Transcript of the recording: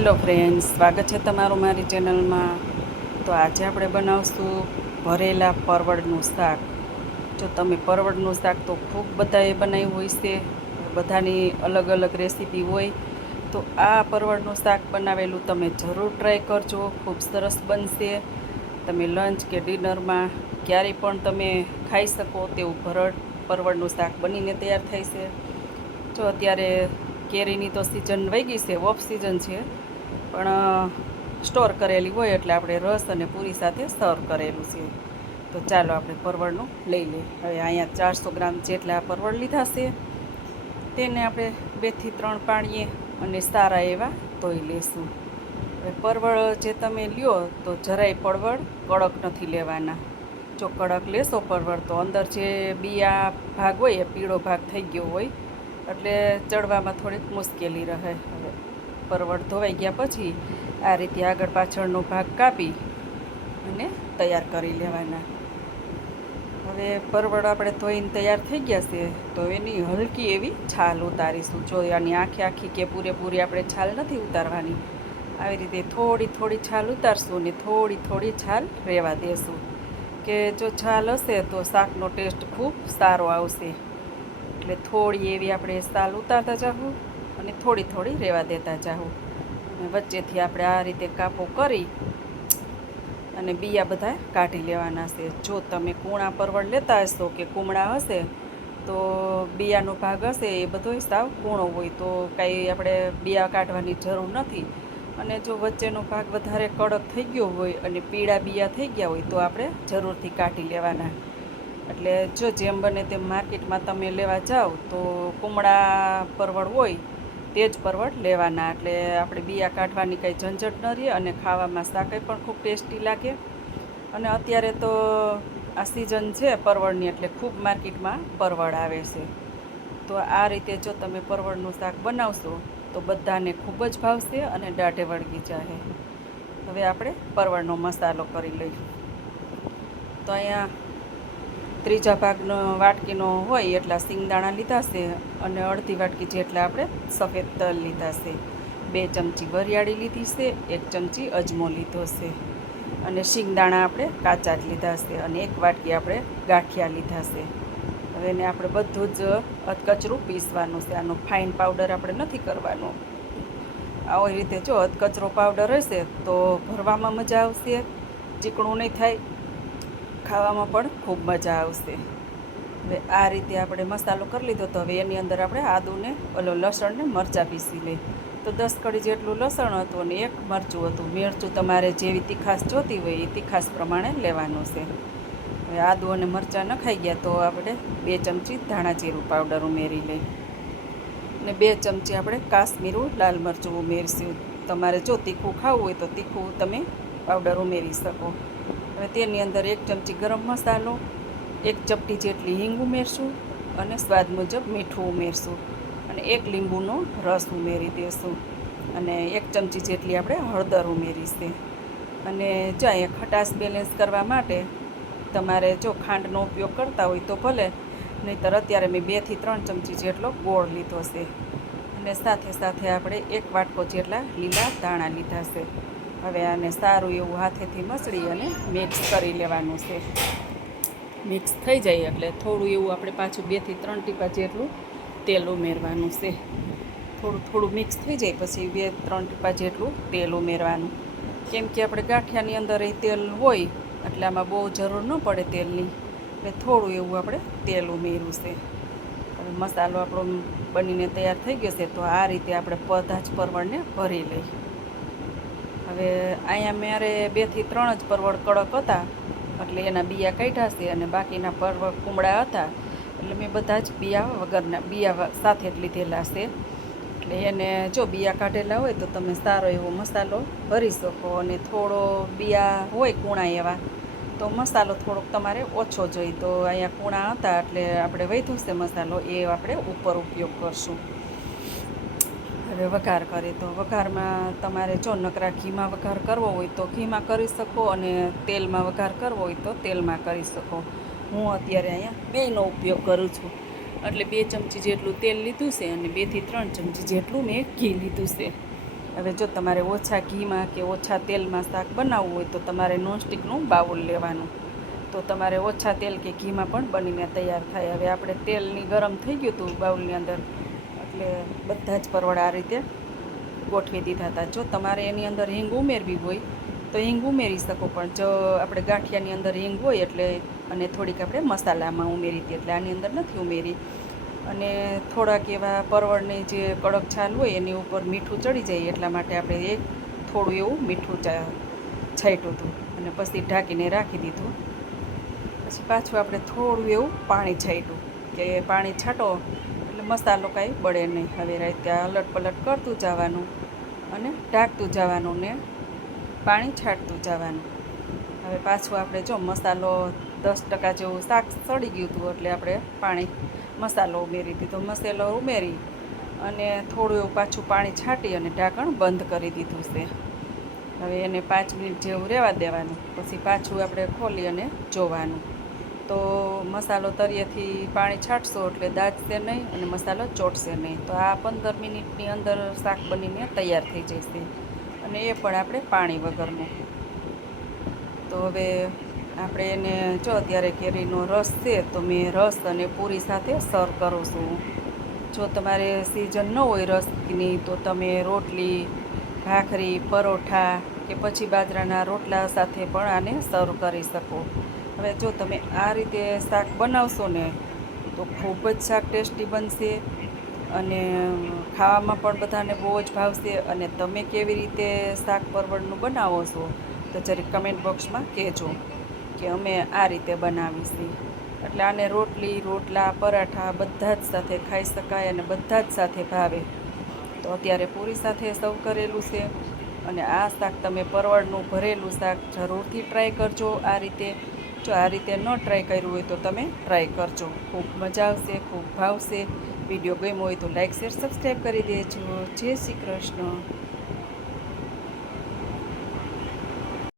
Hello friends, સ્વાગત છે તમારું મારી ચેનલમાં. તો આજે આપણે બનાવશું ભરેલા પરવળનું શાક. જો તમે પરવળનું શાક તો ખૂબ બધાએ બનાવ્યું હોય છે, બધાની અલગ અલગ રેસીપી હોય. તો આ પરવળનું શાક બનાવેલું તમે જરૂર ટ્રાય કરજો, ખૂબ સરસ બનશે. તમે લંચ કે ડિનરમાં ક્યારેય પણ તમે ખાઈ શકો તેવું પરવળનું શાક બનીને તૈયાર થાય છે. જો અત્યારે કેરીની તો સિઝન વહી ગઈ છે, ઓફ સિઝન છે, પણ સ્ટોર કરેલી હોય એટલે આપણે રસ અને પૂરી સાથે સર્વ કરેલું છે. તો ચાલો આપણે પરવળનું લઈ લઈએ. હવે અહીંયા 400 ગ્રામ જેટલા પરવળ લીધા છે, તેને આપણે 2 થી 3 પાણીએ અને સારા એવા ધોઈ લેશું. હવે પરવળ જે તમે લ્યો તો જરાય પરવળ કડક નથી લેવાના. જો કડક લેશો પરવળ તો અંદર જે બિયા ભાગ હોય એ પીળો ભાગ થઈ ગયો હોય, એટલે ચડવામાં થોડીક મુશ્કેલી રહે. હવે પરવળ ધોવાઈ ગયા પછી આ રીતે આગળ પાછળનો ભાગ કાપી અને તૈયાર કરી લેવાના. હવે પરવળ આપણે ધોઈને તૈયાર થઈ ગયા છે, તો એની હલકી એવી છાલ ઉતારીશું. જો આની આખી કે પૂરેપૂરી આપણે છાલ નથી ઉતારવાની, આવી રીતે થોડી થોડી છાલ ઉતારશું અને થોડી થોડી છાલ રહેવા દેશું. કે જો છાલ હશે તો શાકનો ટેસ્ટ ખૂબ સારો આવશે. એટલે થોડી એવી આપણે છાલ ઉતારતા જાઉં અને થોડી થોડી રહેવા દેતા જાઉં. અને વચ્ચેથી આપણે આ રીતે કાપો કરી અને બિયા બધા કાઢી લેવાના છે. જો તમે કૂણા પરવળ લેતા હશો કે કૂમળા હશે તો બિયાનો ભાગ હશે એ બધો સાવ કૂણો હોય, તો કાંઈ આપણે બિયા કાઢવાની જરૂર નથી. અને જો વચ્ચેનો ભાગ વધારે કડક થઈ ગયો હોય અને પીળા બિયા થઈ ગયા હોય તો આપણે જરૂરથી કાઢી લેવાના. એટલે જો જેમ બને તેમ માર્કેટમાં તમે લેવા જાઓ તો કૂમળા પરવળ હોય તે જ પરવળ લેવાના. એટલે આપણે બિયા કાઢવાની કંઈ ઝંઝટ ન રહે અને ખાવામાં શાકે પણ ખૂબ ટેસ્ટી લાગે. અને અત્યારે તો આ સિઝન છે પરવળની, એટલે ખૂબ માર્કેટમાં પરવળ આવે છે. તો આ રીતે જો તમે પરવળનું શાક બનાવશો તો બધાને ખૂબ જ ભાવશે અને દાઢે વળગી જાય. હવે આપણે પરવળનો મસાલો કરી લઈએ. તો અહીંયા ત્રીજા ભાગનો વાટકીનો હોય એટલા સિંગદાણા લીધા છે અને અડધી વાટકી જેટલા આપણે સફેદ તલ લીધા છે. 2 ચમચી વરિયાળી લીધી છે, 1 ચમચી અજમો લીધો છે અને સિંગદાણા આપણે કાચા જ લીધા છે અને 1 વાટકી આપણે ગાંઠિયા લીધા છે. હવે એને આપણે બધું જ અધકચરું પીસવાનું છે. આનો ફાઇન પાવડર આપણે નથી કરવાનો. આવી રીતે જો અધકચરો પાવડર હશે તો ભરવામાં મજા આવશે, ચીકણું નહીં થાય, ખાવામાં પણ ખૂબ મજા આવશે. હવે આ રીતે આપણે મસાલો કરી લીધો. તો હવે એની અંદર આપણે આદુને લસણને મરચાં પીસી લઈએ. તો 10 કળી જેટલું લસણ હતું અને 1 મરચું હતું. મરચું તમારે જેવી તીખાશ જોતી હોય એ તીખાશ પ્રમાણે લેવાનું છે. હવે આદુ અને મરચાં નખાઈ ગયા તો આપણે 2 ચમચી ધાણા જીરું પાવડર ઉમેરી લઈએ અને 2 ચમચી આપણે કાશ્મીરું લાલ મરચું ઉમેરીશું. તમારે જો તીખું ખાવું હોય તો તીખું તમે પાવડર ઉમેરી શકો. હવે તેની અંદર 1 ચમચી ગરમ મસાલો, 1 ચપટી જેટલી હિંગ ઉમેરશું અને સ્વાદ મુજબ મીઠું ઉમેરશું અને 1 લીંબુનો રસ ઉમેરી દઈશું અને 1 ચમચી જેટલી આપણે હળદર ઉમેરીશું. અને જો અહીંયા ખટાશ બેલેન્સ કરવા માટે તમારે જો ખાંડનો ઉપયોગ કરતા હોય તો ભલે, નહીંતર અત્યારે મેં 2 થી 3 ચમચી જેટલો ગોળ લીધો છે અને સાથે સાથે આપણે 1 વાટકો જેટલા લીલા ધાણા લીધા છે. હવે આને સારું એવું હાથેથી મસળી અને મિક્સ કરી લેવાનું છે. મિક્સ થઈ જાય એટલે થોડું એવું આપણે પાછું 2 થી 3 ટીપા જેટલું તેલ ઉમેરવાનું છે. થોડું મિક્સ થઈ જાય પછી 2 થી 3 ટીપા જેટલું તેલ ઉમેરવાનું. કેમ કે આપણે ગાંઠિયાની અંદર એ તેલ હોય એટલે આમાં બહુ જરૂર ન પડે તેલની, એટલે થોડું એવું આપણે તેલ ઉમેર્યું છે. હવે મસાલો આપણો બનીને તૈયાર થઈ ગયો છે. તો આ રીતે આપણે બધા જ પરવળને ભરી લઈએ. હવે અહીંયા મારે 2 થી 3 જ પરવળ કડક હતા એટલે એના બિયા કાઢ્યા છે અને બાકીના પરવળ કુમળા હતા એટલે મેં બધા જ બિયા સાથે જ લીધેલા છે. એટલે એને જો બિયા કાઢેલા હોય તો તમે સારો એવો મસાલો ભરી શકો, અને થોડો બિયા હોય કૂણા એવા તો મસાલો થોડોક તમારે ઓછો જોઈએ. તો અહીંયા કૂણા હતા એટલે આપણે વધ્યો છે મસાલો, એ આપણે ઉપર ઉપયોગ કરશું. હવે વઘાર કરીએ. તો વઘારમાં તમારે જો નકરા ઘીમાં વઘાર કરવો હોય તો ઘીમાં કરી શકો અને તેલમાં વઘાર કરવો હોય તો તેલમાં કરી શકો. હું અત્યારે અહીંયા બેયનો ઉપયોગ કરું છું. એટલે 2 ચમચી જેટલું તેલ લીધું છે અને 2 થી 3 ચમચી જેટલું મેં ઘી લીધું છે. હવે જો તમારે ઓછા ઘીમાં કે ઓછા તેલમાં શાક બનાવવું હોય તો તમારે નોનસ્ટિકનું બાઉલ લેવાનું, તો તમારે ઓછા તેલ કે ઘીમાં પણ બનીને તૈયાર થાય. હવે આપણે તેલની ગરમ થઈ ગયું હતું બાઉલની અંદર, એટલે બધા જ પરવળ આ રીતે ગોઠવી દીધા હતા. જો તમારે એની અંદર હિંગ ઉમેરવી હોય તો હિંગ ઉમેરી શકો, પણ જો આપણે ગાંઠિયાની અંદર હિંગ હોય એટલે અને થોડીક આપણે મસાલામાં ઉમેરી હતી, એટલે આની અંદર નથી ઉમેરી. અને થોડાક એવા પરવળની જે કડક છાલ હોય એની ઉપર મીઠું ચડી જાય એટલા માટે આપણે થોડું એવું મીઠું છાંટ્યું હતું અને પછી ઢાંકીને રાખી દીધું. પછી પાછું આપણે થોડું એવું પાણી છાંટ્યું કે પાણી છાંટો એટલે મસાલો કાંઈ બળે નહીં. હવે રાતે અલટ પલટ કરતું જવાનું અને ઢાંકતું જવાનું ને પાણી છાંટતું જવાનું. હવે પાછું આપણે જો મસાલો 10% જેવું શાક સળી ગયું હતું એટલે આપણે મસાલો ઉમેરી દીધો. મસાલો ઉમેરી અને થોડું એવું પાછું પાણી છાંટી અને ઢાંકણ બંધ કરી દીધું છે. હવે એને 5 મિનિટ જેવું રહેવા દેવાનું. પછી પાછું આપણે ખોલી અને જોવાનું. તો મસાલો તળિયેથી પાણી છાંટશો એટલે દાજશે નહીં અને મસાલો ચોટશે નહીં. તો આ 15 મિનિટની અંદર શાક બનીને તૈયાર થઈ જશે, અને એ પણ આપણે પાણી વગરનું. તો હવે આપણે એને જો અત્યારે કેરીનો રસ છે તો મેં રસ અને પૂરી સાથે સર્વ કરું છું. જો તમારે સિઝન ન હોય રસની તો તમે રોટલી, ભાખરી, પરોઠા કે પછી બાજરાના રોટલા સાથે પણ આને સર્વ કરી શકો. હવે જો તમે આ રીતે શાક બનાવશો ને તો ખૂબ જ શાક ટેસ્ટી બનશે અને ખાવામાં પણ બધાને બહુ જ ભાવશે. અને તમે કેવી રીતે શાક પરવળનું બનાવો છો તો જરીક કમેન્ટ બોક્સમાં કહેજો કે અમે આ રીતે બનાવીશું. એટલે આને રોટલી, રોટલા, પરાઠા બધા જ સાથે ખાઈ શકાય અને બધા જ સાથે ભાવે. તો અત્યારે પૂરી સાથે સર્વ કરેલું છે. અને આ શાક તમે પરવળનું ભરેલું શાક જરૂરથી ટ્રાય કરજો આ રીતે. જો આ રીતે ન ટ્રાય કર્યું હોય તો તમે ટ્રાય કરજો, ખૂબ મજા આવશે, ખૂબ ભાવશે. વિડીયો ગમ્યો હોય તો લાઈક, શેર, સબસ્ક્રાઈબ કરી દેજો. જય શ્રી કૃષ્ણ.